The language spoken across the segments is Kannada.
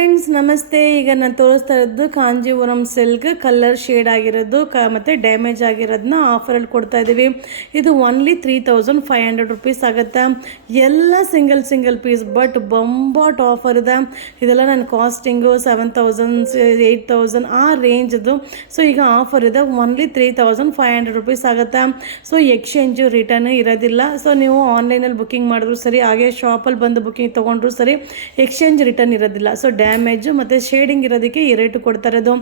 ಫ್ರೆಂಡ್ಸ್ ನಮಸ್ತೆ. ಈಗ ನಾನು ತೋರಿಸ್ತಾ ಇರೋದು ಕಾಂಜೀವರಂ ಸಿಲ್ಕ್ ಕಲರ್ ಶೇಡ್ ಆಗಿರೋದು ಮತ್ತು ಡ್ಯಾಮೇಜ್ ಆಗಿರೋದನ್ನ ಆಫರಲ್ಲಿ ಕೊಡ್ತಾ ಇದ್ದೀವಿ. ಇದು ಓನ್ಲಿ 3500 ರುಪೀಸ್ ಆಗುತ್ತೆ. ಎಲ್ಲ ಸಿಂಗಲ್ ಪೀಸ್ ಬಟ್ ಬಂಬಾಟ್ ಆಫರ್ ಇದೆ. ಇದೆಲ್ಲ ನನ್ನ ಕಾಸ್ಟಿಂಗು 7000 8000 ಆ ರೇಂಜ್ದು. ಸೊ ಈಗ ಆಫರ್ ಇದೆ, ಓನ್ಲಿ 3500 ರುಪೀಸ್ ಆಗುತ್ತೆ. ಸೊ ಎಕ್ಸ್ಚೇಂಜು ರಿಟರ್ನ್ ಇರೋದಿಲ್ಲ. ಸೊ ನೀವು ಆನ್ಲೈನಲ್ಲಿ ಬುಕ್ಕಿಂಗ್ ಮಾಡಿದ್ರು ಸರಿ, ಹಾಗೆ ಶಾಪಲ್ಲಿ ಬಂದು ಬುಕ್ಕಿಂಗ್ ತೊಗೊಂಡ್ರು ಸರಿ, ಎಕ್ಸ್ಚೇಂಜ್ ರಿಟರ್ನ್ ಇರೋದಿಲ್ಲ. ಸೊ ಡ್ಯಾಮೇಜು ಮತ್ತು ಶೇಡಿಂಗ್ ಇರೋದಕ್ಕೆ ಈ ರೇಟು ಕೊಡ್ತಾ ಇರೋದು.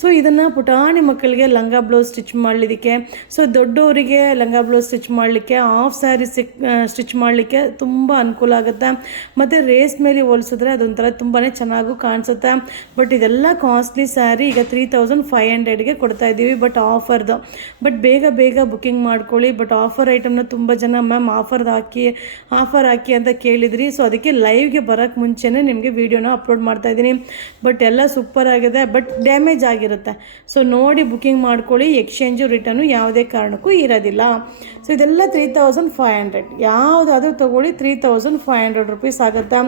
ಸೊ ಇದನ್ನು ಪುಟಾಣಿ ಮಕ್ಕಳಿಗೆ ಲಂಗ ಬ್ಲೌಸ್ ಸ್ಟಿಚ್ ಮಾಡಲಿಕ್ಕೆ, ಸೊ ದೊಡ್ಡವರಿಗೆ ಲಂಗ ಬ್ಲೌಸ್ ಸ್ಟಿಚ್ ಮಾಡಲಿಕ್ಕೆ, ಹಾಫ್ ಸ್ಯಾರಿ ಸ್ಟಿಚ್ ಮಾಡಲಿಕ್ಕೆ ತುಂಬ ಅನುಕೂಲ ಆಗುತ್ತೆ. ಮತ್ತು ರೇಸ್ ಮೇಲೆ ಹೋಲಿಸಿದ್ರೆ ಅದೊಂಥರ ತುಂಬಾ ಚೆನ್ನಾಗೂ ಕಾಣಿಸುತ್ತೆ. ಬಟ್ ಇದೆಲ್ಲ ಕಾಸ್ಟ್ಲಿ ಸ್ಯಾರಿ ಈಗ 3500ಗೆ ಕೊಡ್ತಾ ಇದ್ದೀವಿ, ಬಟ್ ಆಫರ್ದು. ಬಟ್ ಬೇಗ ಬುಕ್ಕಿಂಗ್ ಮಾಡ್ಕೊಳ್ಳಿ. ಬಟ್ ಆಫರ್ ಐಟಮ್ನ ತುಂಬ ಜನ ಮ್ಯಾಮ್ ಆಫರ್ ಹಾಕಿ ಅಂತ ಕೇಳಿದ್ರಿ. ಸೊ ಅದಕ್ಕೆ ಲೈವ್ಗೆ ಬರೋಕ್ಕೆ ಮುಂಚೆನೇ ನಿಮಗೆ ವೀಡಿಯೋನ ಅಪ್ಲೋಡ್ ಮಾಡ್ತಾ ಇದ್ದೀನಿ. ಬಟ್ ಎಲ್ಲ ಸೂಪರ್ ಆಗಿದೆ, ಬಟ್ ಡ್ಯಾಮೇಜ್ ಆಗಿರುತ್ತೆ. ಸೊ ನೋಡಿ ಬುಕ್ಕಿಂಗ್ ಮಾಡ್ಕೊಳ್ಳಿ. ಎಕ್ಸ್ಚೇಂಜು ರಿಟರ್ನು ಯಾವುದೇ ಕಾರಣಕ್ಕೂ ಇರೋದಿಲ್ಲ. ಸೊ ಇದೆಲ್ಲ 3500, ಯಾವುದಾದ್ರೂ ತೊಗೊಳ್ಳಿ 3500 ರುಪೀಸ್ ಆಗುತ್ತೆ.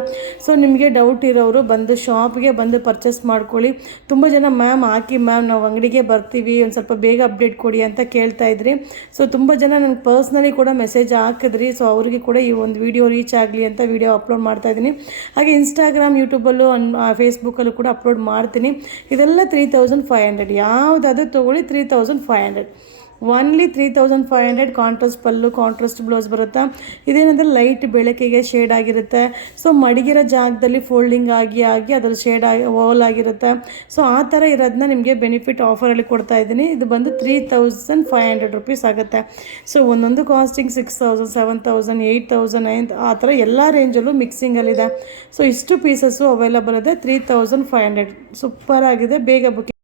ಸೊ ನಿಮಗೆ ಡೌಟ್ ಇರೋರು ಬಂದು ಶಾಪ್ಗೆ ಬಂದು ಪರ್ಚೇಸ್ ಮಾಡ್ಕೊಳ್ಳಿ. ತುಂಬ ಜನ ಮ್ಯಾಮ್ ಹಾಕಿ ಮ್ಯಾಮ್ ನಾವು ಅಂಗಡಿಗೆ ಬರ್ತೀವಿ, ಒಂದು ಸ್ವಲ್ಪ ಬೇಗ ಅಪ್ಡೇಟ್ ಕೊಡಿ ಅಂತ ಕೇಳ್ತಾ ಇದ್ರಿ. ಸೊ ತುಂಬ ಜನ ನನಗೆ ಪರ್ಸ್ನಲಿ ಕೂಡ ಮೆಸೇಜ್ ಹಾಕಿದ್ರಿ. ಸೊ ಅವರಿಗೆ ಕೂಡ ಈ ಒಂದು ವಿಡಿಯೋ ರೀಚ್ ಆಗಲಿ ಅಂತ ವಿಡಿಯೋ ಅಪ್ಲೋಡ್ ಮಾಡ್ತಾ ಇದ್ದೀನಿ. ಹಾಗೆ ಇನ್ಸ್ಟಾಗ್ರಾಮ್, ಯೂಟ್ಯೂಬಲ್ಲೂ ಫೇಸ್ಬುಕ್ಕಲ್ಲೂ ಕೂಡ ಅಪ್ಲೋಡ್ ಮಾಡ್ತೀನಿ. ಇದೆಲ್ಲ 3500, ಯಾವುದಾದ್ರೂ ತೊಗೊಳ್ಳಿ 3500. ಓನ್ಲಿ 3500. ಕಾಂಟ್ರಾಸ್ಟ್ ಪಲ್ಲು, ಕಾಂಟ್ರಾಸ್ಟ್ ಬ್ಲೌಸ್ ಬರುತ್ತೆ. ಇದೇನಂದರೆ ಲೈಟ್ ಬೆಳಕಿಗೆ ಶೇಡ್ ಆಗಿರುತ್ತೆ. ಸೊ ಮಡಗಿರೋ ಜಾಗದಲ್ಲಿ ಫೋಲ್ಡಿಂಗ್ ಆಗಿ ಅದರ ಶೇಡ್ ಹೋಲ್ ಆಗಿರುತ್ತೆ. ಸೊ ಆ ಥರ ಇರೋದನ್ನ ನಿಮಗೆ ಬೆನಿಫಿಟ್ ಆಫರಲ್ಲಿ ಕೊಡ್ತಾ ಇದ್ದೀನಿ. ಇದು ಬಂದು 3500 ರುಪೀಸ್ ಆಗುತ್ತೆ. ಸೊ ಒಂದೊಂದು ಕಾಸ್ಟಿಂಗ್ 6000 7000 8000 9 ಆ ಥರ ಎಲ್ಲ ರೇಂಜಲ್ಲೂ ಮಿಕ್ಸಿಂಗಲ್ಲಿದೆ. ಸೊ ಇಷ್ಟು ಪೀಸಸ್ಸು ಅವೈಲಬಲ್ ಇದೆ. 3500 ಸೂಪರ್ ಆಗಿದೆ. ಬೇಗ ಬುಕ್ಕಿಂಗ್